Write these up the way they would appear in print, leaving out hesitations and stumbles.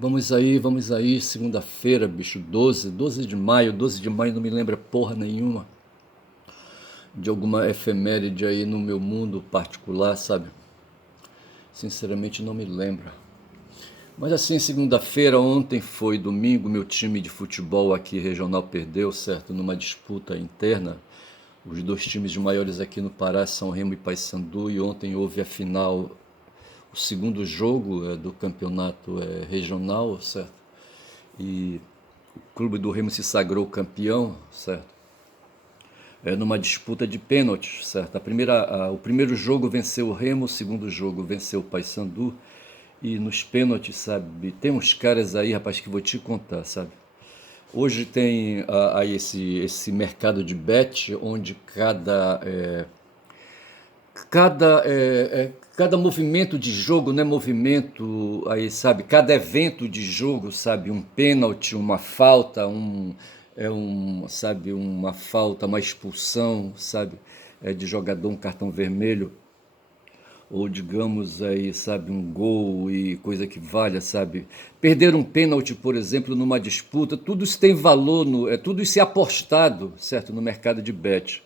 Vamos aí, segunda-feira, bicho, 12 de maio não me lembra porra nenhuma de alguma efeméride aí no meu mundo particular, sabe? Sinceramente não me lembra. Mas assim, segunda-feira, ontem foi domingo, meu time de futebol aqui regional perdeu, certo? Numa disputa interna. Os dois times de maiores aqui no Pará, São Remo e Paysandu, e ontem houve a final, o segundo jogo do campeonato regional, certo? E o clube do Remo se sagrou campeão, certo? Numa disputa de pênaltis, certo? O primeiro jogo venceu o Remo, o segundo jogo venceu o Paysandu. E nos pênaltis, sabe? Tem uns caras aí, rapaz, que vou te contar, sabe? Hoje tem aí esse mercado de bet, onde cada movimento de jogo, né? Movimento aí, sabe? Cada evento de jogo, sabe? Um pênalti, uma falta, sabe? Uma falta, uma expulsão, sabe? De jogador, um cartão vermelho, ou digamos aí, sabe, um gol e coisa que valha, sabe? Perder um pênalti, por exemplo, numa disputa, tudo isso tem valor, tudo isso é apostado, certo, no mercado de bet.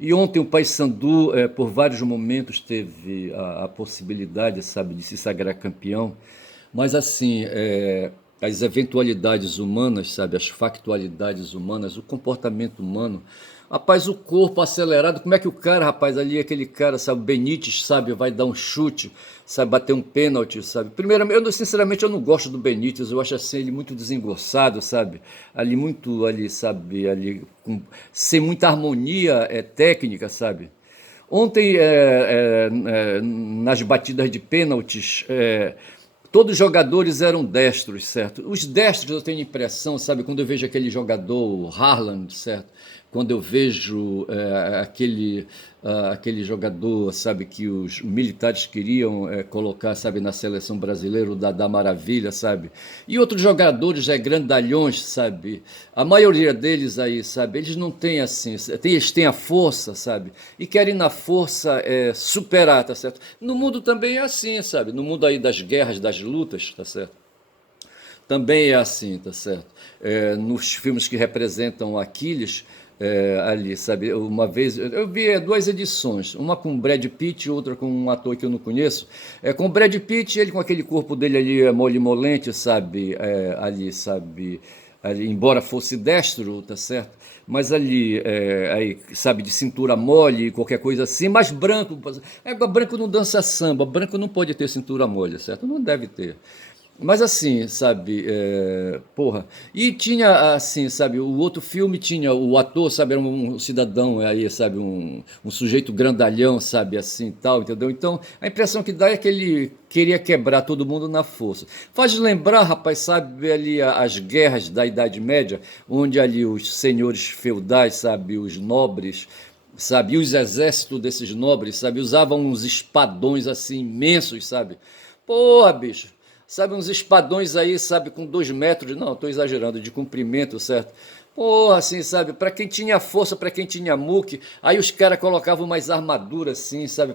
E ontem o Paysandu, por vários momentos, teve a possibilidade, sabe, de se sagrar campeão, mas assim, as eventualidades humanas, sabe, as factualidades humanas, o comportamento humano. Rapaz, o corpo acelerado, como é que o cara, rapaz, ali, aquele cara, sabe, o Benítez, sabe, vai dar um chute, sabe, bater um pênalti, sabe. Primeiro, sinceramente, eu não gosto do Benítez, eu acho assim, ele muito desengonçado, sabe, ali muito, ali, sabe, ali, sem muita harmonia técnica, sabe. Ontem, nas batidas de pênaltis, todos os jogadores eram destros, certo? Os destros eu tenho impressão, sabe, quando eu vejo aquele jogador, o Haaland, certo? Quando eu vejo aquele jogador, sabe, que os militares queriam colocar, sabe, na seleção brasileira, o Dadá Maravilha, sabe? E outros jogadores grandalhões, sabe? A maioria deles aí, sabe, eles não têm assim, eles têm a força, sabe? E querem na força superar, tá certo? No mundo também é assim, sabe? No mundo aí das guerras, das lutas, tá certo? Também é assim, tá certo? Nos filmes que representam Aquiles, ali, sabe? Uma vez, eu vi duas edições, uma com Brad Pitt e outra com um ator que eu não conheço. Com o Brad Pitt, ele com aquele corpo dele ali, molimolente, sabe? Ali, sabe? Ali, embora fosse destro, tá certo? Mas ali, aí, sabe, de cintura mole, qualquer coisa assim, mas branco. Branco não dança samba, branco não pode ter cintura mole, certo? Não deve ter. Mas assim, sabe, porra. E tinha, assim, sabe, o outro filme tinha o ator, sabe, era um cidadão aí, sabe, um sujeito grandalhão, sabe, assim tal, entendeu? Então, a impressão que dá é que ele queria quebrar todo mundo na força. Faz lembrar, rapaz, sabe, ali as guerras da Idade Média, onde ali os senhores feudais, sabe, os nobres, sabe, e os exércitos desses nobres, sabe, usavam uns espadões assim imensos, sabe? Porra, bicho. Sabe, uns espadões aí, sabe, com 2 metros, não, estou exagerando, de comprimento, certo? Porra, assim, sabe, para quem tinha força, para quem tinha muque, aí os caras colocavam umas armaduras assim, sabe,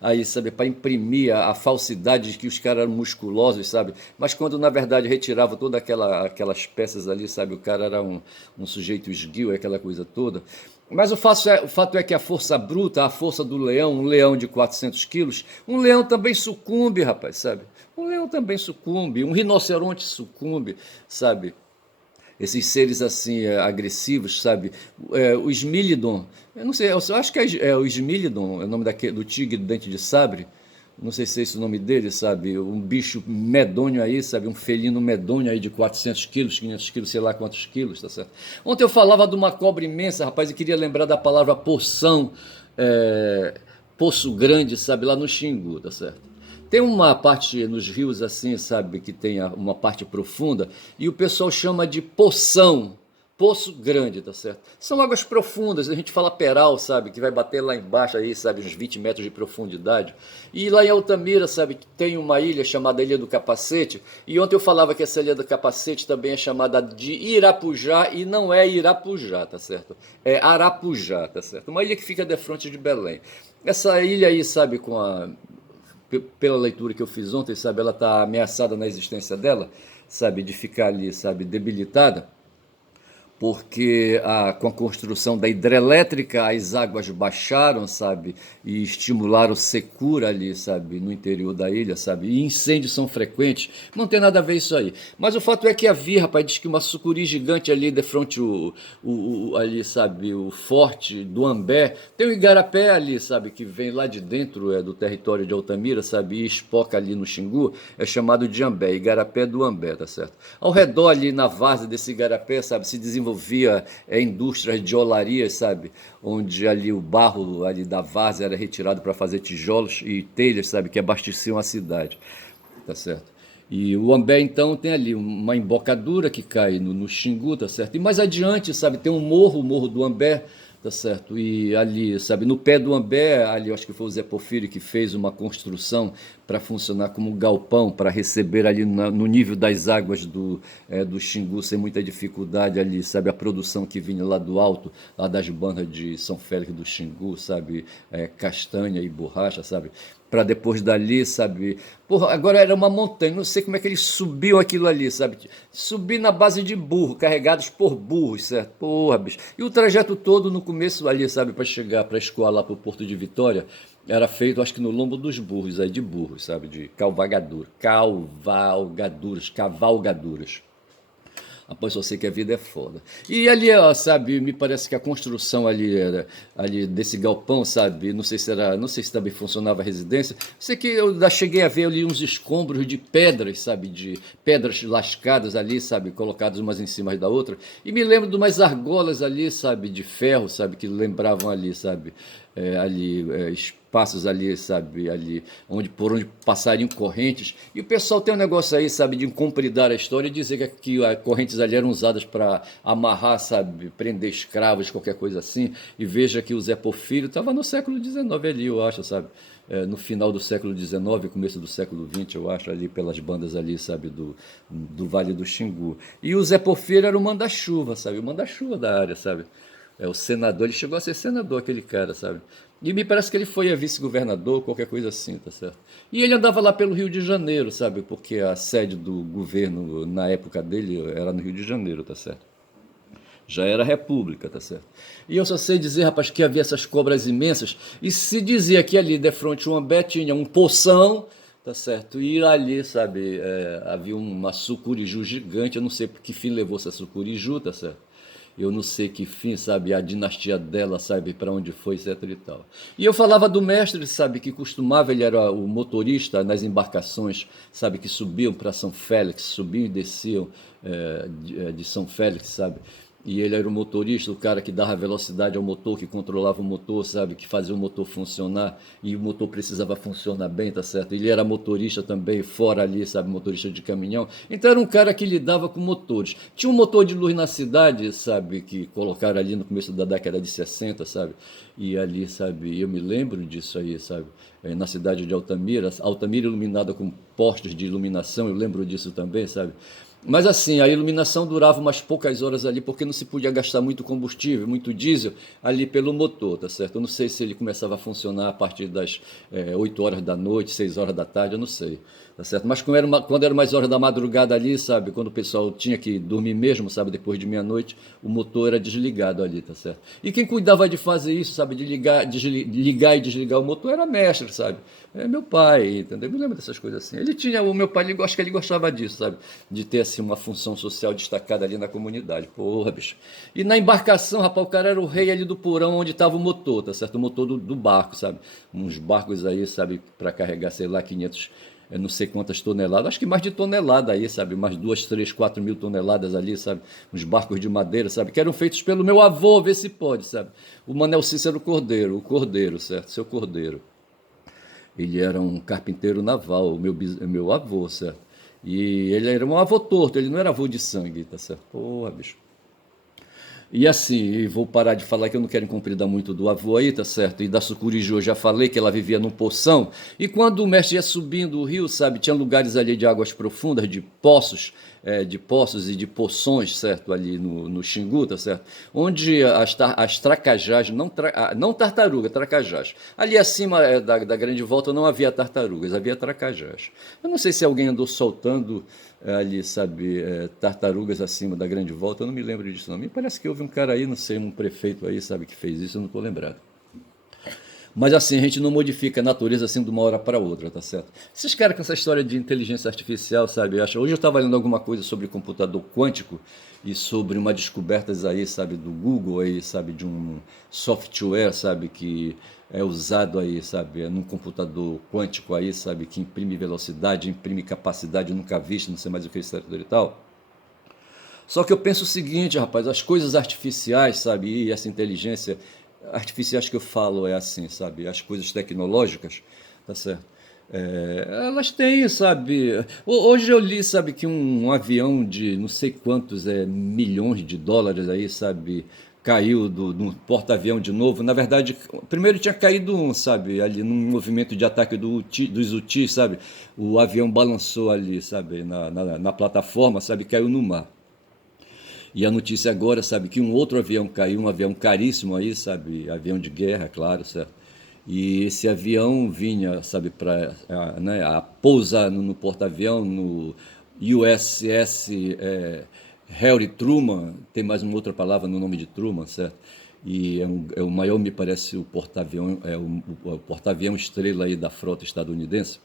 aí, sabe, para imprimir a falsidade de que os caras eram musculosos, sabe? Mas quando na verdade retirava todas aquelas peças ali, sabe, o cara era um sujeito esguio, aquela coisa toda. Mas o fato é que a força bruta, a força do leão, um leão de 400 quilos, um leão também sucumbe, rapaz, sabe? Um leão também sucumbe, um rinoceronte sucumbe, sabe? Esses seres assim agressivos, sabe? O Smilodon, eu não sei, eu só acho que é o Smilodon, é o nome do tigre do dente de sabre. Não sei se é esse o nome dele, sabe? Um bicho medonho aí, sabe? Um felino medonho aí de 400 quilos, 500 quilos, sei lá quantos quilos, tá certo? Ontem eu falava de uma cobra imensa, rapaz, e queria lembrar da palavra poção, poço grande, sabe? Lá no Xingu, tá certo? Tem uma parte nos rios assim, sabe, que tem uma parte profunda e o pessoal chama de poção, poço grande, tá certo? São águas profundas, a gente fala peral, sabe, que vai bater lá embaixo aí, sabe, uns 20 metros de profundidade. E lá em Altamira, sabe, tem uma ilha chamada Ilha do Capacete, e ontem eu falava que essa Ilha do Capacete também é chamada de Irapujá e não é Irapujá, tá certo? É Arapujá, tá certo? Uma ilha que fica de frente de Belém. Essa ilha aí, sabe, com a pela leitura que eu fiz ontem, sabe, ela está ameaçada na existência dela, sabe, de ficar ali, sabe, debilitada, porque com a construção da hidrelétrica as águas baixaram, sabe, e estimularam secura ali, sabe, no interior da ilha, sabe, e incêndios são frequentes, não tem nada a ver isso aí. Mas o fato é que havia, rapaz, diz que uma sucuri gigante ali de frente ali, sabe, o forte do Ambé, tem o Igarapé ali, sabe, que vem lá de dentro do território de Altamira, sabe, e espoca ali no Xingu, é chamado de Ambé, Igarapé do Ambé, tá certo? Ao redor ali na várzea desse Igarapé, sabe, se desenvolveu indústrias de olarias, sabe? Onde ali o barro ali da várzea era retirado para fazer tijolos e telhas, sabe? Que abasteciam a cidade, tá certo? E o Ambé, então, tem ali uma embocadura que cai no Xingu, tá certo? E mais adiante, sabe, tem um morro, o Morro do Ambé, tá certo? E ali, sabe, no pé do Ambé, ali eu acho que foi o Zé Porfírio que fez uma construção para funcionar como um galpão, para receber ali no nível das águas do Xingu, sem muita dificuldade ali, sabe, a produção que vinha lá do alto, lá das bandas de São Félix do Xingu, sabe, castanha e borracha, sabe, para depois dali, sabe, porra, agora era uma montanha, não sei como é que eles subiam aquilo ali, sabe, subir na base de burro, carregados por burros, certo, porra, bicho, e o trajeto todo no começo ali, sabe, para chegar, para escoar lá para o Porto de Vitória, era feito, acho que no lombo dos burros, aí de burros, sabe, de cavalgaduras. Após só sei que a vida é foda. E ali, ó, sabe, me parece que a construção ali era ali desse galpão, sabe, não sei se era, não sei se também funcionava a residência. Sei que eu já cheguei a ver ali uns escombros de pedras, sabe, de pedras lascadas ali, sabe, colocadas umas em cima da outra. E me lembro de umas argolas ali, sabe, de ferro, sabe, que lembravam ali, sabe, espaços ali, sabe, ali por onde passariam correntes. E o pessoal tem um negócio aí, sabe, de compridar a história e dizer que as correntes ali eram usadas para amarrar, sabe, prender escravos, qualquer coisa assim. E veja que o Zé Porfírio estava no século XIX ali, eu acho, sabe, no final do século XIX, começo do século XX, eu acho, ali pelas bandas ali, sabe, do Vale do Xingu. E o Zé Porfírio era o manda-chuva, sabe, o manda-chuva da área, sabe. O senador, ele chegou a ser senador, aquele cara, sabe? E me parece que ele foi a vice-governador, qualquer coisa assim, tá certo? E ele andava lá pelo Rio de Janeiro, sabe? Porque a sede do governo na época dele era no Rio de Janeiro, tá certo? Já era república, tá certo? E eu só sei dizer, rapaz, que havia essas cobras imensas, e se dizia que ali de frente uma Ambé tinha um poção, tá certo? E ali, sabe, havia uma sucuriju gigante, eu não sei por que fim levou essa sucuriju, tá certo? Eu não sei que fim, sabe, a dinastia dela, sabe, para onde foi, etc e tal. E eu falava do mestre, sabe, que costumava, ele era o motorista nas embarcações, sabe, que subiam para São Félix, subiam e desciam de São Félix, sabe. E ele era o motorista, o cara que dava velocidade ao motor, que controlava o motor, sabe, que fazia o motor funcionar, e o motor precisava funcionar bem, tá certo? Ele era motorista também, fora ali, sabe, motorista de caminhão. Então era um cara que lidava com motores. Tinha um motor de luz na cidade, sabe, que colocaram ali no começo da década de 60, sabe? E ali, sabe, eu me lembro disso aí, sabe? Na cidade de Altamira, Altamira iluminada com postes de iluminação, eu lembro disso também, sabe? Mas assim, a iluminação durava umas poucas horas ali, porque não se podia gastar muito combustível, muito diesel ali pelo motor, tá certo? Eu não sei se ele começava a funcionar a partir das 8 horas da noite, 6 horas da tarde, eu não sei, tá certo? Mas quando era mais horas da madrugada ali, sabe? Quando o pessoal tinha que dormir mesmo, sabe? Depois de meia-noite, o motor era desligado ali, tá certo? E quem cuidava de fazer isso, sabe? De ligar e desligar o motor era mestre, sabe? É meu pai, entendeu? Eu me lembro dessas coisas assim. Ele tinha, o meu pai, acho que ele gostava disso, sabe? De ter assim uma função social destacada ali na comunidade. Porra, bicho. E na embarcação, rapaz, o cara era o rei ali do porão onde estava o motor, tá certo? O motor do barco, sabe? Uns barcos aí, sabe, para carregar, sei lá, 500, eu não sei quantas toneladas, acho que mais de tonelada aí, sabe? Umas 2, 3, 4 mil toneladas ali, sabe? Uns barcos de madeira, sabe? Que eram feitos pelo meu avô, vê se pode, sabe? O Manel Cícero Cordeiro, o Cordeiro, certo? Seu Cordeiro. Ele era um carpinteiro naval, meu avô, certo? E ele era um avô torto, ele não era avô de sangue, tá certo? Porra, bicho. E assim, e vou parar de falar que eu não quero incumpridar muito do avô aí, tá certo? E da Sucuriju eu já falei que ela vivia num poção. E quando o mestre ia subindo o rio, sabe, tinha lugares ali de águas profundas, de poços e de poções, certo? Ali no Xingu, tá certo? Onde as tracajás, não tartaruga, tracajás. Ali acima da Grande Volta não havia tartarugas, havia tracajás. Eu não sei se alguém andou soltando ali, sabe, tartarugas acima da Grande Volta, eu não me lembro disso não. Me parece que houve um cara aí, não sei, um prefeito aí, sabe, que fez isso, eu não estou lembrado. Mas assim, a gente não modifica a natureza assim de uma hora para outra, tá certo? Esses caras com essa história de inteligência artificial, sabe? Hoje eu estava lendo alguma coisa sobre computador quântico e sobre uma descobertas aí, sabe, do Google aí, sabe, de um software, sabe, que é usado aí, sabe, num computador quântico aí, sabe, que imprime velocidade, imprime capacidade nunca vista, não sei mais o que, etc e tal. Só que eu penso o seguinte, rapaz, as coisas artificiais, sabe, e essa inteligência artificiais que eu falo é assim, sabe, as coisas tecnológicas, tá certo? Elas têm, sabe, hoje eu li, sabe, que um avião de não sei quantos milhões de dólares aí, sabe, caiu do porta-avião de novo. Na verdade, primeiro tinha caído um, sabe, ali num movimento de ataque dos UTIs, sabe, o avião balançou ali, sabe, na plataforma, sabe, caiu no mar. E a notícia agora, sabe, que um outro avião caiu, um avião caríssimo aí, sabe, avião de guerra, claro, certo? E esse avião vinha, sabe, para né, a pousar no porta-avião, no USS Harry Truman, tem mais uma outra palavra no nome de Truman, certo? E é o maior, me parece, o porta-avião, o porta-avião estrela aí da frota estadunidense.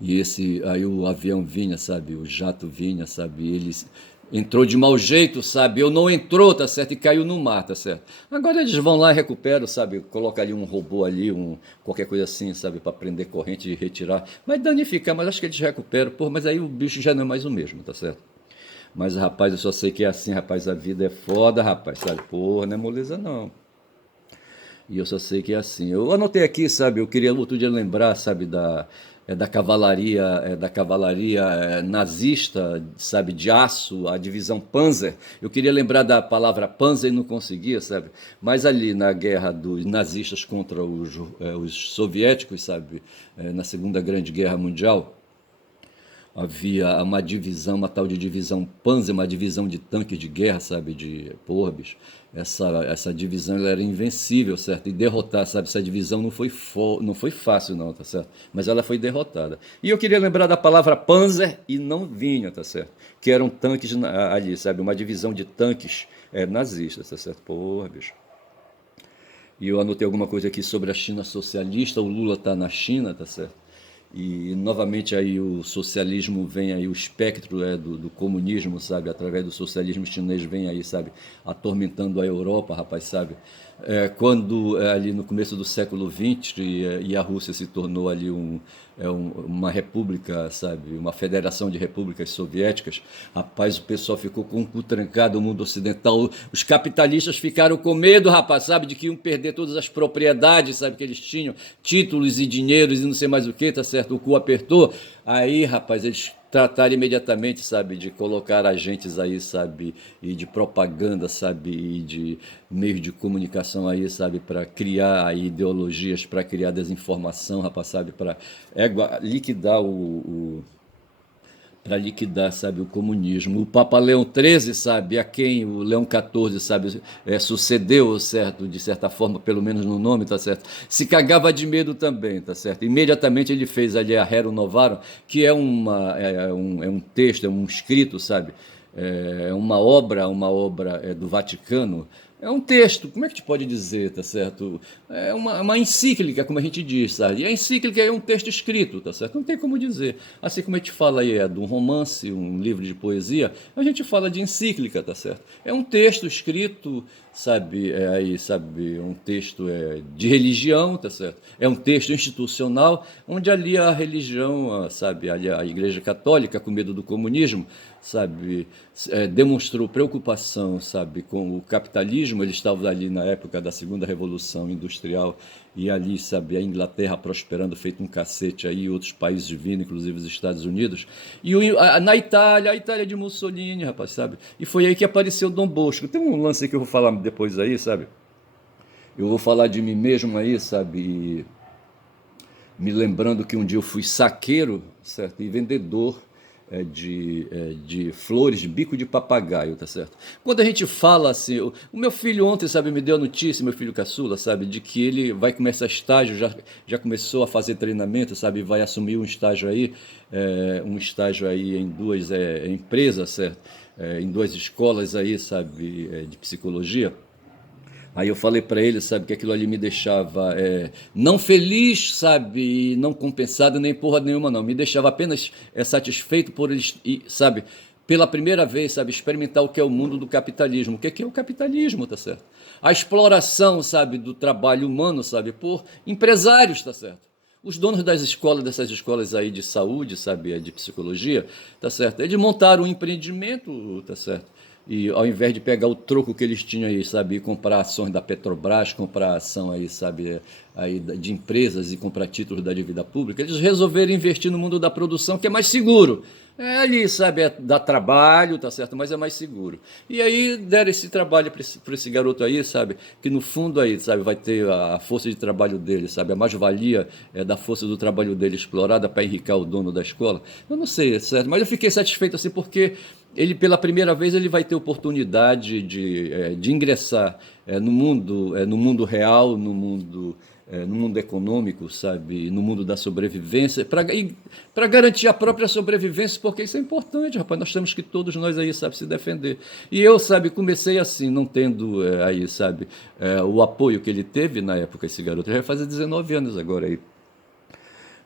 E esse, aí o avião vinha, sabe, o jato vinha, sabe, eles entrou de mau jeito, sabe, ou não entrou, tá certo, e caiu no mar, tá certo. Agora eles vão lá e recuperam, sabe, coloca ali um robô ali, qualquer coisa assim, sabe, para prender corrente e retirar. Vai danificar, mas acho que eles recuperam, pô, mas aí o bicho já não é mais o mesmo, tá certo. Mas, rapaz, eu só sei que é assim, rapaz, a vida é foda, rapaz, sabe, porra, não é moleza não. E eu só sei que é assim. Eu anotei aqui, sabe? Eu queria outro dia lembrar, sabe, da cavalaria nazista, sabe, de aço, a divisão Panzer. Eu queria lembrar da palavra Panzer e não conseguia, sabe? Mas ali na guerra dos nazistas contra os soviéticos, sabe, na Segunda Grande Guerra Mundial, havia uma divisão, uma tal de divisão Panzer, uma divisão de tanques de guerra, sabe, de porra, bicho. Essa divisão ela era invencível, certo? E derrotar, sabe, essa divisão não foi fácil não, tá certo? Mas ela foi derrotada. E eu queria lembrar da palavra Panzer e não vinha, tá certo? Que eram tanques ali, sabe, uma divisão de tanques nazistas, tá certo? Porra, bicho. E eu anotei alguma coisa aqui sobre a China socialista, o Lula tá na China, tá certo? E novamente aí o socialismo vem aí, o espectro do comunismo, sabe, através do socialismo chinês vem aí, sabe, atormentando a Europa, rapaz, sabe. Quando ali no começo do século XX e a Rússia se tornou ali uma república, sabe, uma federação de repúblicas soviéticas, rapaz, o pessoal ficou com o cu trancado, o mundo ocidental, os capitalistas ficaram com medo, rapaz, sabe, de que iam perder todas as propriedades, sabe, que eles tinham, títulos e dinheiros e não sei mais o que, tá certo, o cu apertou, aí, rapaz, eles trataram imediatamente, sabe, de colocar agentes aí, sabe, e de propaganda, sabe, e de meios de comunicação aí, sabe, para criar aí ideologias, para criar desinformação, rapaz, sabe, para liquidar para liquidar, sabe, o comunismo. O Papa Leão XIII, sabe, a quem o Leão XIV, sabe, sucedeu, certo, de certa forma, pelo menos no nome, tá certo, se cagava de medo também, tá certo. Imediatamente ele fez ali a Rerum Novarum, que é um texto, é um escrito, sabe, é uma obra do Vaticano, é um texto, como é que te pode dizer, tá certo? É uma encíclica, como a gente diz, sabe? E a encíclica é um texto escrito, tá certo? Não tem como dizer. Assim como a gente fala aí de um romance, um livro de poesia, a gente fala de encíclica, tá certo? É um texto escrito, sabe? Sabe, um texto de religião, tá certo? É um texto institucional, onde ali a religião, sabe? Ali a Igreja Católica, com medo do comunismo, sabe? Demonstrou preocupação, sabe? Com o capitalismo capitalismo, eles estavam ali na época da segunda revolução industrial, e ali, sabe, a Inglaterra prosperando, feito um cacete aí, outros países vindo, inclusive os Estados Unidos, e na Itália, a Itália de Mussolini, rapaz, sabe, e foi aí que apareceu Dom Bosco. Tem um lance aí que eu vou falar depois aí, sabe, eu vou falar de mim mesmo aí, sabe, me lembrando que um dia eu fui saqueiro, certo, e vendedor de flores, de bico de papagaio, tá certo? Quando a gente fala assim, o meu filho ontem, sabe, me deu a notícia, meu filho caçula, sabe, de que ele vai começar estágio, já começou a fazer treinamento, sabe, vai assumir um estágio aí em duas empresas, certo? Em duas escolas aí, sabe, de psicologia. Aí eu falei para ele, sabe, que aquilo ali me deixava não feliz, sabe, não compensado nem porra nenhuma, não. Me deixava apenas satisfeito por eles, sabe, pela primeira vez, sabe, experimentar o que é o mundo do capitalismo. O que é o capitalismo, tá certo? A exploração, sabe, do trabalho humano, sabe, por empresários, tá certo? Os donos das escolas, dessas escolas aí de saúde, sabe, de psicologia, tá certo? Eles montaram um empreendimento, tá certo? E ao invés de pegar o troco que eles tinham aí, sabe, e comprar ações da Petrobras, comprar ação aí, sabe, aí de empresas e comprar títulos da dívida pública, eles resolveram investir no mundo da produção, que é mais seguro. É ali, sabe, dá trabalho, tá certo, mas é mais seguro. E aí deram esse trabalho para esse garoto aí, sabe, que no fundo aí, sabe, vai ter a força de trabalho dele, sabe, a mais-valia da força do trabalho dele explorada para enriquecer o dono da escola. Eu não sei, certo, mas eu fiquei satisfeito assim porque ele pela primeira vez ele vai ter oportunidade de ingressar no mundo real, no mundo econômico, sabe, no mundo da sobrevivência, para garantir a própria sobrevivência, porque isso é importante, rapaz, nós temos que todos nós aí, sabe, se defender. E eu, sabe, comecei assim, não tendo aí, sabe, o apoio que ele teve na época, esse garoto, ele vai fazer 19 anos agora aí,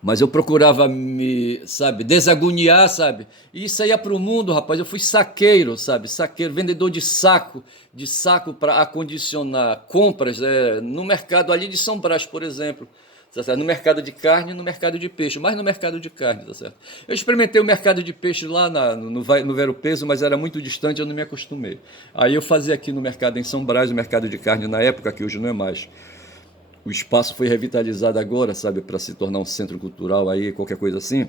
mas eu procurava me, sabe, desagoniar, sabe? E isso ia para o mundo, rapaz. Eu fui saqueiro, sabe? Saqueiro, vendedor de saco para acondicionar compras no mercado ali de São Brás, por exemplo. Tá certo? No mercado de carne e no mercado de peixe, mais no mercado de carne, tá certo? Eu experimentei o mercado de peixe lá no Vero Peso, mas era muito distante, eu não me acostumei. Aí eu fazia aqui no mercado em São Brás, o mercado de carne na época, que hoje não é mais. O espaço foi revitalizado agora, sabe, para se tornar um centro cultural aí, qualquer coisa assim,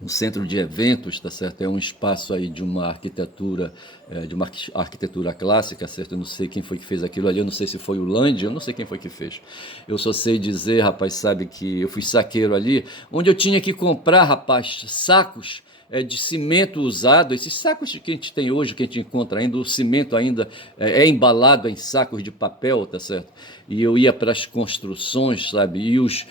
um centro de eventos, tá certo? É um espaço aí de uma arquitetura clássica, certo? Eu não sei quem foi que fez aquilo ali, eu não sei se foi o Land, eu não sei quem foi que fez. Eu só sei dizer, rapaz, sabe, que eu fui saqueiro ali, onde eu tinha que comprar, rapaz, sacos de cimento usado, esses sacos que a gente tem hoje, que a gente encontra ainda, o cimento ainda é embalado em sacos de papel, tá certo? E eu ia para as construções, sabe? E os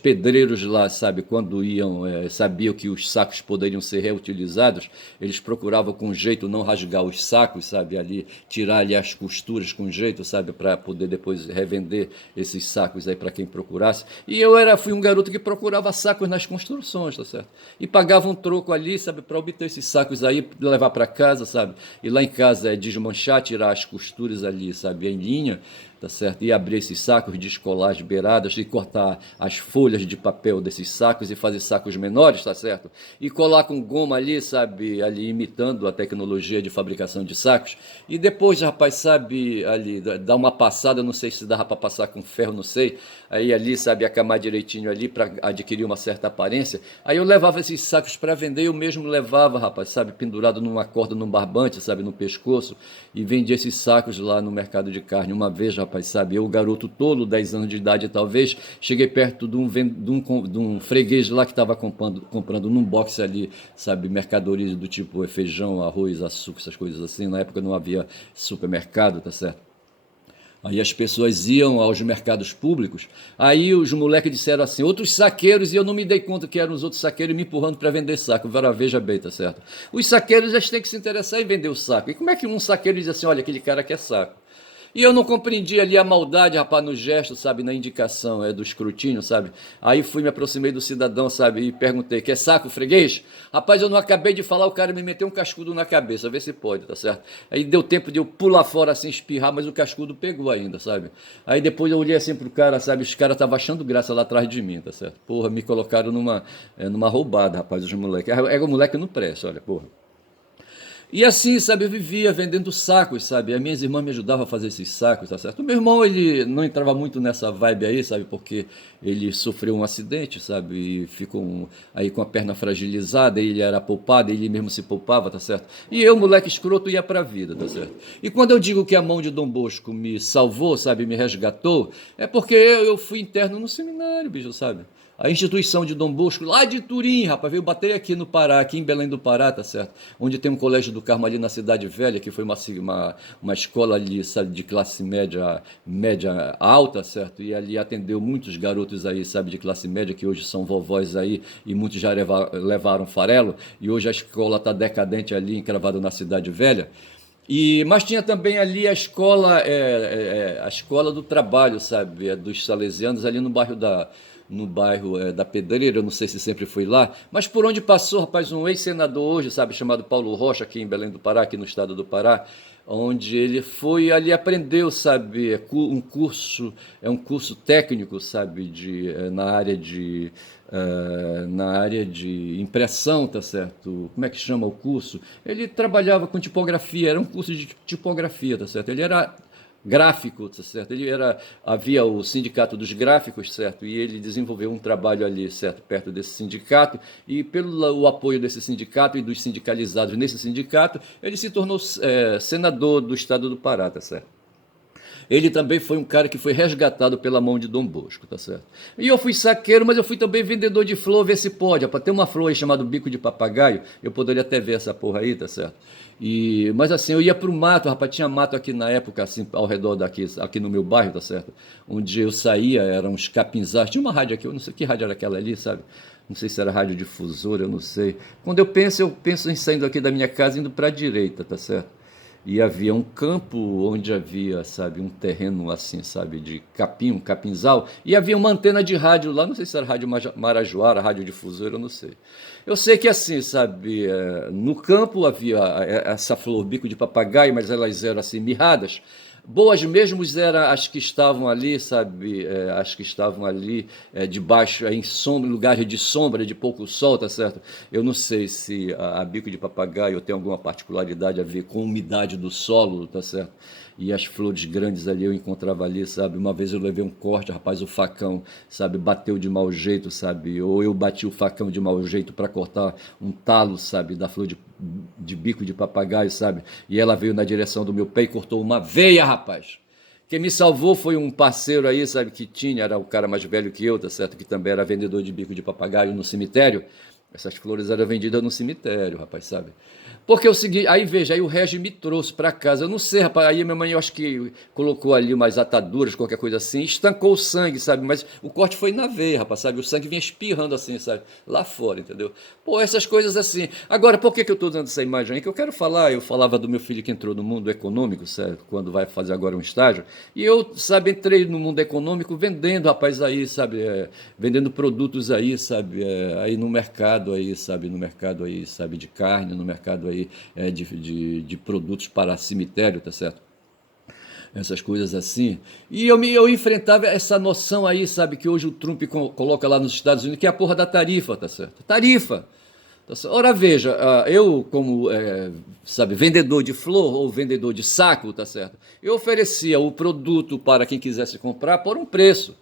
pedreiros lá, sabe, quando iam, sabiam que os sacos poderiam ser reutilizados, eles procuravam com jeito não rasgar os sacos, sabe, ali, tirar ali as costuras com jeito, sabe, para poder depois revender esses sacos aí para quem procurasse. E fui um garoto que procurava sacos nas construções, tá certo? E pagava um troco ali, sabe, para obter esses sacos aí, levar para casa, sabe? E lá em casa desmanchar, tirar as costuras ali, sabe, em linha, tá certo? E abrir esses sacos, descolar as beiradas e cortar as folhas de papel desses sacos e fazer sacos menores, tá certo? E colar com goma ali, sabe, ali imitando a tecnologia de fabricação de sacos. E depois, rapaz, sabe, ali dar uma passada, não sei se dava para passar com ferro, não sei. Aí ali, sabe, acamar direitinho ali para adquirir uma certa aparência. Aí eu levava esses sacos para vender, eu mesmo levava, rapaz, sabe, pendurado numa corda, num barbante, sabe, no pescoço, e vendia esses sacos lá no mercado de carne. Uma vez, rapaz, sabe, eu, garoto tolo, 10 anos de idade talvez, cheguei perto de um freguês lá que estava comprando num box ali, sabe, mercadorias do tipo feijão, arroz, açúcar, essas coisas assim. Na época não havia supermercado, tá certo? Aí as pessoas iam aos mercados públicos, aí os moleques disseram assim, outros saqueiros, e eu não me dei conta que eram os outros saqueiros me empurrando para vender saco. Agora veja bem, tá certo? Os saqueiros já têm que se interessar em vender o saco. E como é que um saqueiro diz assim, olha, aquele cara quer saco? E eu não compreendi ali a maldade, rapaz, no gesto, sabe, na indicação do escrutínio, sabe? Aí me aproximei do cidadão, sabe, e perguntei, quer saco, freguês? Rapaz, eu não acabei de falar, o cara me meteu um cascudo na cabeça, vê se pode, tá certo? Aí deu tempo de eu pular fora assim, espirrar, mas o cascudo pegou ainda, sabe? Aí depois eu olhei assim pro cara, sabe, os caras estavam achando graça lá atrás de mim, tá certo? Porra, me colocaram numa roubada, rapaz, os moleques. É o moleque não presta, olha, porra. E assim, sabe, eu vivia vendendo sacos, sabe? As minhas irmãs me ajudavam a fazer esses sacos, tá certo? O meu irmão, ele não entrava muito nessa vibe aí, sabe? Porque ele sofreu um acidente, sabe? E ficou aí com a perna fragilizada, ele era poupado, ele mesmo se poupava, tá certo? E eu, moleque escroto, ia pra vida, tá certo? E quando eu digo que a mão de Dom Bosco me salvou, sabe? Me resgatou, é porque eu fui interno no seminário, bicho, sabe? A instituição de Dom Bosco, lá de Turim, rapaz, veio bater aqui no Pará, aqui em Belém do Pará, tá certo? Onde tem um colégio do Carmo ali na Cidade Velha, que foi uma escola ali, sabe, de classe média, média alta, certo? E ali atendeu muitos garotos aí, sabe, de classe média, que hoje são vovós aí, e muitos já levaram farelo, e hoje a escola está decadente ali, encravada na Cidade Velha. Mas tinha também ali a escola do trabalho, sabe, dos salesianos ali no bairro da Pedreira, eu não sei se sempre foi lá, mas por onde passou, rapaz, um ex-senador hoje, sabe, chamado Paulo Rocha, aqui em Belém do Pará, aqui no estado do Pará, onde ele foi ali aprendeu, sabe, é um curso técnico, sabe, na área de impressão, tá certo? Como é que chama o curso? Ele trabalhava com tipografia, era um curso de tipografia, tá certo? Ele era gráfico, tá certo? Havia o sindicato dos gráficos, certo? E ele desenvolveu um trabalho ali, certo, perto desse sindicato, e pelo o apoio desse sindicato e dos sindicalizados nesse sindicato, ele se tornou senador do estado do Pará, tá certo? Ele também foi um cara que foi resgatado pela mão de Dom Bosco, tá certo? E eu fui saqueiro, mas eu fui também vendedor de flor, ver se pode. Para ter uma flor aí chamada bico de papagaio, eu poderia até ver essa porra aí, tá certo? Mas assim, eu ia pro mato, rapaz, tinha mato aqui na época, assim, ao redor daqui, aqui no meu bairro, tá certo? Onde eu saía, eram uns capinzais, tinha uma rádio aqui, eu não sei que rádio era aquela ali, sabe? Não sei se era radiodifusora, eu não sei. Quando eu penso em saindo aqui da minha casa, indo para a direita, tá certo? E havia um campo onde havia, sabe, um terreno assim, sabe, de capim, um capinzal, e havia uma antena de rádio lá, não sei se era rádio Marajoara, rádio difusora, eu não sei. Eu sei que assim, sabe, no campo havia essa flor bico de papagaio, mas elas eram assim mirradas. Boas mesmo eram as que estavam ali, sabe, as que estavam ali debaixo, em sombra, lugares de sombra, de pouco sol, tá certo? Eu não sei se a bico de papagaio tem alguma particularidade a ver com a umidade do solo, tá certo? E as flores grandes ali eu encontrava ali, sabe? Uma vez eu levei um corte, rapaz, o facão, sabe, bateu de mau jeito, sabe? Ou eu bati o facão de mau jeito para cortar um talo, sabe, da flor de bico de papagaio, sabe? E ela veio na direção do meu pé e cortou uma veia, rapaz. Quem me salvou foi um parceiro aí, sabe, que tinha, era o cara mais velho que eu, tá certo? Que também era vendedor de bico de papagaio no cemitério. Essas flores eram vendidas no cemitério, rapaz, sabe? Porque é o seguinte, aí veja, aí o Regis me trouxe para casa, eu não sei, rapaz, aí minha mãe eu acho que colocou ali umas ataduras, qualquer coisa assim, estancou o sangue, sabe? Mas o corte foi na veia, rapaz, sabe? O sangue vinha espirrando assim, sabe? Lá fora, entendeu? Pô, essas coisas assim. Agora, por que que eu estou dando essa imagem aí? Que eu quero falar, eu falava do meu filho que entrou no mundo econômico, certo? Quando vai fazer agora um estágio, e eu, sabe, entrei no mundo econômico vendendo, rapaz, aí, sabe? Vendendo produtos aí, sabe? Aí no mercado aí, sabe? No mercado aí, sabe? De carne, no mercado aí de produtos para cemitério, tá certo? Essas coisas assim. E eu enfrentava essa noção aí, sabe, que hoje o Trump coloca lá nos Estados Unidos, que é a porra da tarifa, tá certo? Tarifa. Tá certo? Ora, veja, eu como, sabe, vendedor de flor ou vendedor de saco, tá certo? Eu oferecia o produto para quem quisesse comprar por um preço.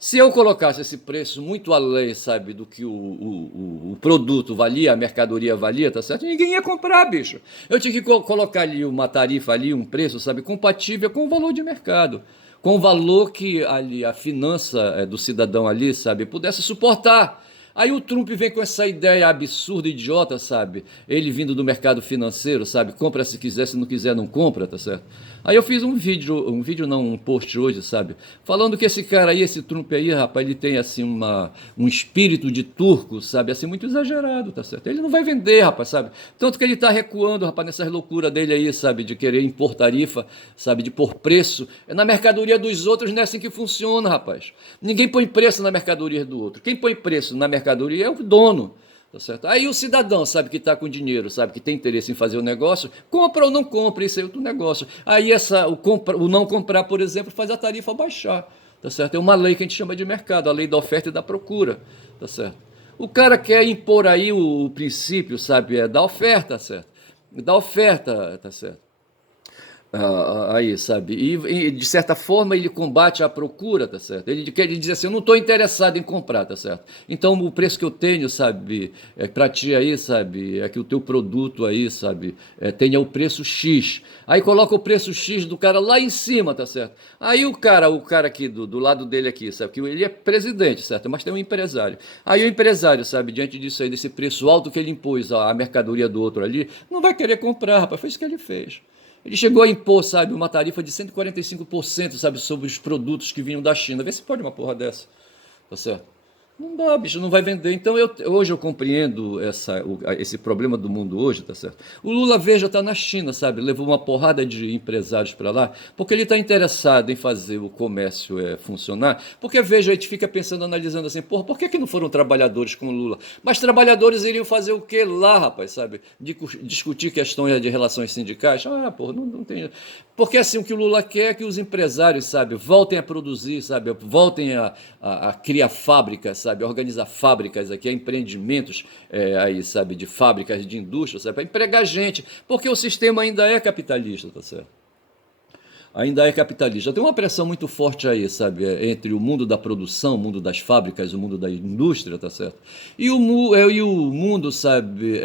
Se eu colocasse esse preço muito além, sabe, do que o produto valia, a mercadoria valia, tá certo? Ninguém ia comprar, bicho. Eu tinha que colocar ali uma tarifa ali, um preço, sabe, compatível com o valor de mercado, com o valor que ali a finança do cidadão ali, sabe, pudesse suportar. Aí o Trump vem com essa ideia absurda, idiota, sabe? Ele vindo do mercado financeiro, sabe? Compra se quiser, se não quiser, não compra, tá certo? Aí eu fiz um vídeo não, um post hoje, sabe? Falando que esse cara aí, esse Trump aí, rapaz, ele tem assim um espírito de turco, sabe? Assim, muito exagerado, tá certo? Ele não vai vender, rapaz, sabe? Tanto que ele tá recuando, rapaz, nessas loucuras dele aí, sabe? De querer impor tarifa, sabe? De pôr preço. É na mercadoria dos outros, não é assim que funciona, rapaz. Ninguém põe preço na mercadoria do outro. Quem põe preço na mercadoria é o dono. Tá certo? Aí o cidadão sabe que está com dinheiro, sabe que tem interesse em fazer o negócio, compra ou não compra, isso é outro negócio. Aí o não comprar, por exemplo, faz a tarifa baixar. Tá certo? É uma lei que a gente chama de mercado, a lei da oferta e da procura. Tá certo? O cara quer impor aí o princípio, sabe, da oferta, certo? da oferta, tá certo? Aí, sabe? E, de certa forma ele combate a procura, tá certo? Ele diz assim, eu não estou interessado em comprar, tá certo? Então o preço que eu tenho, sabe, para ti aí, sabe, é que o teu produto aí, sabe, tenha o preço X. Aí coloca o preço X do cara lá em cima, tá certo? Aí o cara aqui do lado dele aqui, sabe, que ele é presidente, certo? Mas tem um empresário. Aí o empresário, sabe, diante disso aí, desse preço alto que ele impôs à mercadoria do outro ali, não vai querer comprar, rapaz, foi isso que ele fez. Ele chegou a impor, sabe, uma tarifa de 145%, sabe, sobre os produtos que vinham da China. Vê se pode uma porra dessa, tá certo? Não dá, bicho, não vai vender. Então hoje eu compreendo esse problema do mundo hoje, tá certo? O Lula, veja, está na China, sabe? Levou uma porrada de empresários para lá, porque ele está interessado em fazer o comércio funcionar. Porque, veja, a gente fica pensando, analisando assim, porra, por que não foram trabalhadores com o Lula? Mas trabalhadores iriam fazer o que lá, rapaz, sabe? Discutir questões de relações sindicais? Ah, porra, não tem. Porque assim, o que o Lula quer é que os empresários, sabe, voltem a produzir, sabe, voltem a criar fábricas, sabe, a organizar fábricas aqui, a empreendimentos aí, sabe, de fábricas, de indústria, sabe, para empregar gente, porque o sistema ainda é capitalista, tá certo? Ainda é capitalista. Tem uma pressão muito forte aí, sabe, entre o mundo da produção, o mundo das fábricas, o mundo da indústria, tá certo? E o mundo, sabe,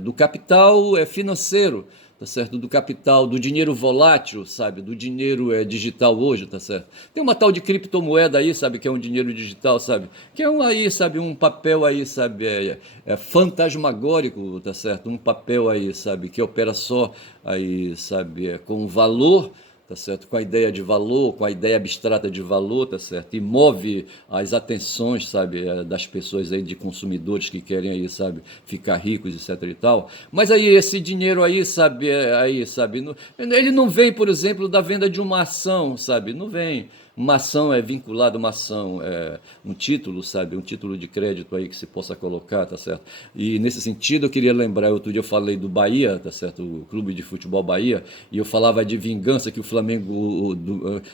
do capital financeiro, tá certo? Do capital, do dinheiro volátil, sabe? Do dinheiro digital hoje, tá certo? Tem uma tal de criptomoeda aí, sabe? Que é um dinheiro digital, sabe? Que é um aí, sabe? Um papel aí, sabe? Fantasmagórico, tá certo? Um papel aí, sabe? Que opera só aí, sabe? Com valor, tá certo? Com a ideia de valor, com a ideia abstrata de valor, tá certo? E move as atenções, sabe, das pessoas aí, de consumidores que querem aí, sabe, ficar ricos, etc e tal. Mas aí esse dinheiro aí, sabe, ele não vem, por exemplo, da venda de uma ação, sabe? Não vem. Uma ação é vinculada, uma ação, um título, sabe? Um título de crédito aí que se possa colocar, tá certo? E nesse sentido eu queria lembrar, outro dia eu falei do Bahia, tá certo? O Clube de Futebol Bahia, e eu falava de vingança que o Flamengo,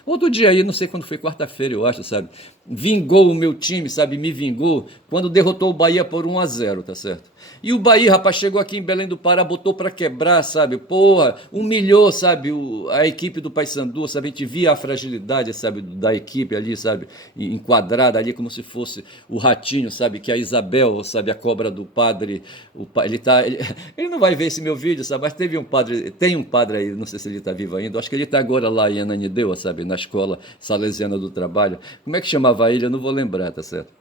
outro dia aí, não sei quando foi, quarta-feira eu acho, sabe? Vingou o meu time, sabe? Me vingou quando derrotou o Bahia por 1-0, tá certo? E o Bahia, rapaz, chegou aqui em Belém do Pará, botou pra quebrar, sabe? Porra, humilhou, sabe, a equipe do Paysandu, sabe? A gente via a fragilidade, sabe, da equipe ali, sabe? Enquadrada ali como se fosse o ratinho, sabe? Que a Isabel, sabe, a cobra do padre, ele não vai ver esse meu vídeo, sabe? Mas tem um padre aí, não sei se ele tá vivo ainda, acho que ele tá agora lá em Ananindeua, sabe? Na escola salesiana do trabalho. Como é que chamava ele? Eu não vou lembrar, tá certo?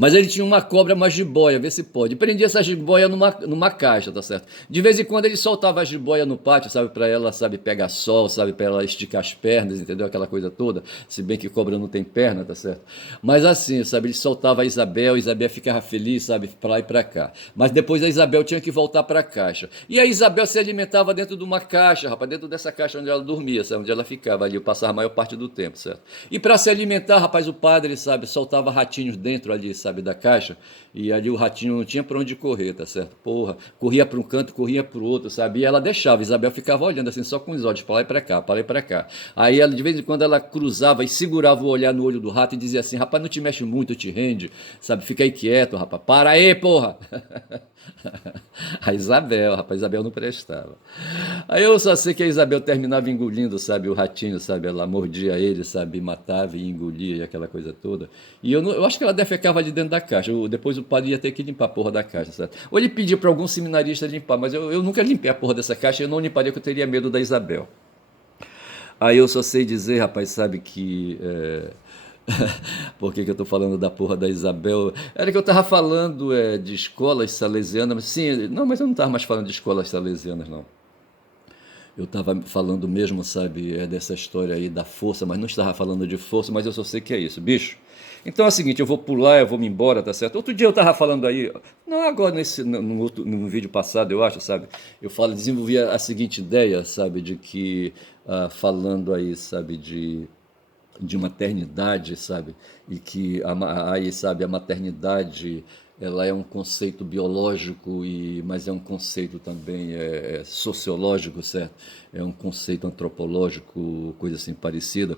Mas ele tinha uma cobra, uma jiboia, vê se pode. E prendia essa jiboia numa caixa, tá certo? De vez em quando ele soltava a jiboia no pátio, sabe, para ela, sabe, pegar sol, sabe, para ela esticar as pernas, entendeu? Aquela coisa toda. Se bem que cobra não tem perna, tá certo? Mas assim, sabe, ele soltava a Isabel ficava feliz, sabe, pra lá e pra cá. Mas depois a Isabel tinha que voltar pra caixa. E a Isabel se alimentava dentro de uma caixa, rapaz, dentro dessa caixa onde ela dormia, sabe, onde ela ficava ali, eu passava a maior parte do tempo, certo? E para se alimentar, rapaz, o padre, sabe, soltava ratinhos dentro ali, sabe, da caixa, e ali o ratinho não tinha para onde correr, tá certo? Porra, corria para um canto, corria para o outro, sabe? E ela deixava, Isabel ficava olhando assim, só com os olhos, para lá e para cá, para lá e para cá. Aí ela, de vez em quando ela cruzava e segurava o olhar no olho do rato e dizia assim: rapaz, não te mexe muito, te rende, sabe? Fica aí quieto, rapaz, para aí, porra! A Isabel, rapaz, a Isabel não prestava. Aí eu só sei que a Isabel terminava engolindo, sabe, o ratinho, sabe, ela mordia ele, sabe, matava e engolia e aquela coisa toda. E eu acho que ela defecava ali dentro da caixa. Depois o padre ia ter que limpar a porra da caixa, certo? Ou ele pedia para algum seminarista limpar, mas eu nunca limpei a porra dessa caixa, eu não limparia porque eu teria medo da Isabel. Aí eu só sei dizer, rapaz, sabe que. Por que eu tô falando da porra da Isabel? Era que eu tava falando de escolas salesianas, mas sim, não, mas eu não tava mais falando de escolas salesianas, não. Eu estava falando mesmo, sabe, dessa história aí da força, mas não estava falando de força, mas eu só sei que é isso, bicho. Então é o seguinte, eu vou pular, eu vou me embora, tá certo? Outro dia eu estava falando aí, não agora no vídeo passado, eu acho, sabe? Desenvolvi a seguinte ideia, sabe, de que falando aí, sabe, de maternidade, sabe? E que aí, sabe, a maternidade ela é um conceito biológico mas é um conceito também sociológico, certo? É um conceito antropológico, coisa assim parecida.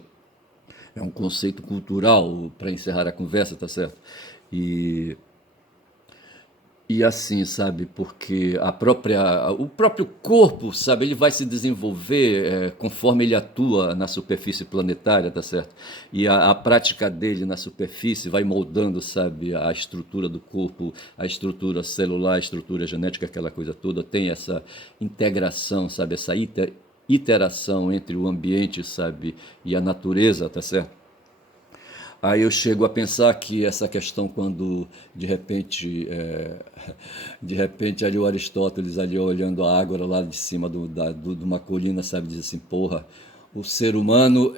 É um conceito cultural para encerrar a conversa, tá certo? E E assim, sabe, porque o próprio corpo, sabe, ele vai se desenvolver conforme ele atua na superfície planetária, tá certo? E a prática dele na superfície vai moldando, sabe, a estrutura do corpo, a estrutura celular, a estrutura genética, aquela coisa toda, tem essa integração, sabe, essa iteração entre o ambiente, sabe, e a natureza, tá certo? Aí eu chego a pensar que essa questão quando de repente ali o Aristóteles ali olhando a água lá de cima de uma colina, sabe, diz assim, porra, o ser humano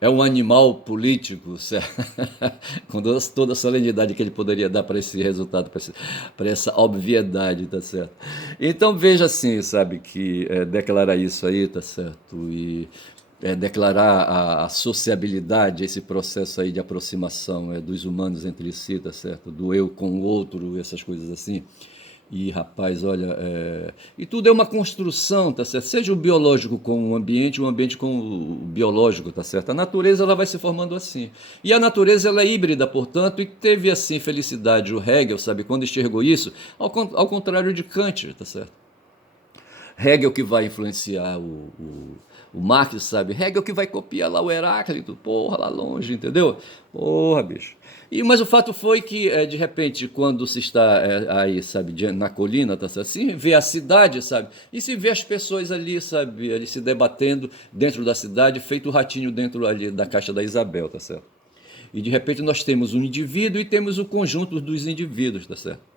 é um animal político, certo? Com toda a solenidade que ele poderia dar para esse resultado, para essa obviedade, tá certo? Então veja assim, sabe, que declarar isso aí, tá certo? E declarar a sociabilidade, esse processo aí de aproximação dos humanos entre si, tá certo? Do eu com o outro, essas coisas assim. E, rapaz, olha, e tudo é uma construção, tá certo? Seja o biológico com o ambiente com o biológico, tá certo? A natureza, ela vai se formando assim. E a natureza, ela é híbrida, portanto, e teve, assim, felicidade o Hegel, sabe, quando enxergou isso, ao contrário de Kant, tá certo? Hegel que vai influenciar o Marx, sabe? Hegel que vai copiar lá o Heráclito, porra, lá longe, entendeu? Porra, bicho. Mas o fato foi que, de repente, quando se está aí, sabe, na colina, tá certo? Se vê a cidade, sabe? E se vê as pessoas ali, sabe, ali se debatendo dentro da cidade, feito o ratinho dentro ali da caixa da Isabel, tá certo? E de repente nós temos um indivíduo e temos o conjunto dos indivíduos, tá certo?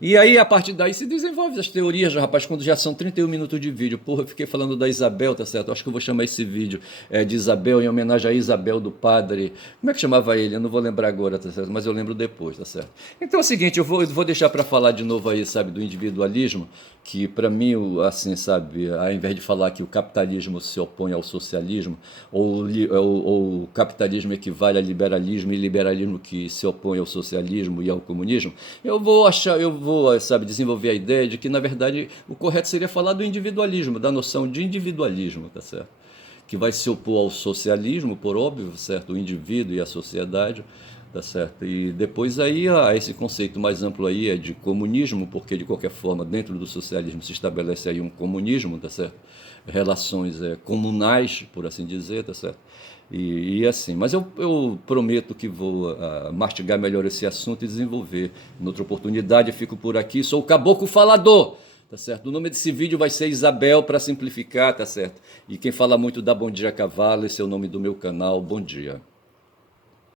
E aí, a partir daí, se desenvolve as teorias, rapaz, quando já são 31 minutos de vídeo. Porra, eu fiquei falando da Isabel, tá certo? Acho que eu vou chamar esse vídeo de Isabel em homenagem a Isabel do padre. Como é que chamava ele? Eu não vou lembrar agora, tá certo? Mas eu lembro depois, tá certo? Então é o seguinte, eu vou deixar para falar de novo aí, sabe, do individualismo, que para mim, assim, sabe, ao invés de falar que o capitalismo se opõe ao socialismo, ou o capitalismo equivale a liberalismo e liberalismo que se opõe ao socialismo e ao comunismo, eu vou, sabe, desenvolver a ideia de que, na verdade, o correto seria falar do individualismo, da noção de individualismo, tá certo? Que vai se opor ao socialismo, por óbvio, certo? O indivíduo e a sociedade, tá certo? E depois aí esse conceito mais amplo aí é de comunismo, porque de qualquer forma dentro do socialismo se estabelece aí um comunismo, tá certo? Relações comunais, por assim dizer, tá certo? E assim, mas eu prometo que vou mastigar melhor esse assunto e desenvolver. Em outra oportunidade, eu fico por aqui. Sou o Caboclo Falador, tá certo? O nome desse vídeo vai ser Isabel, para simplificar, tá certo? E quem fala muito dá bom dia a cavalo, esse é o nome do meu canal. Bom dia.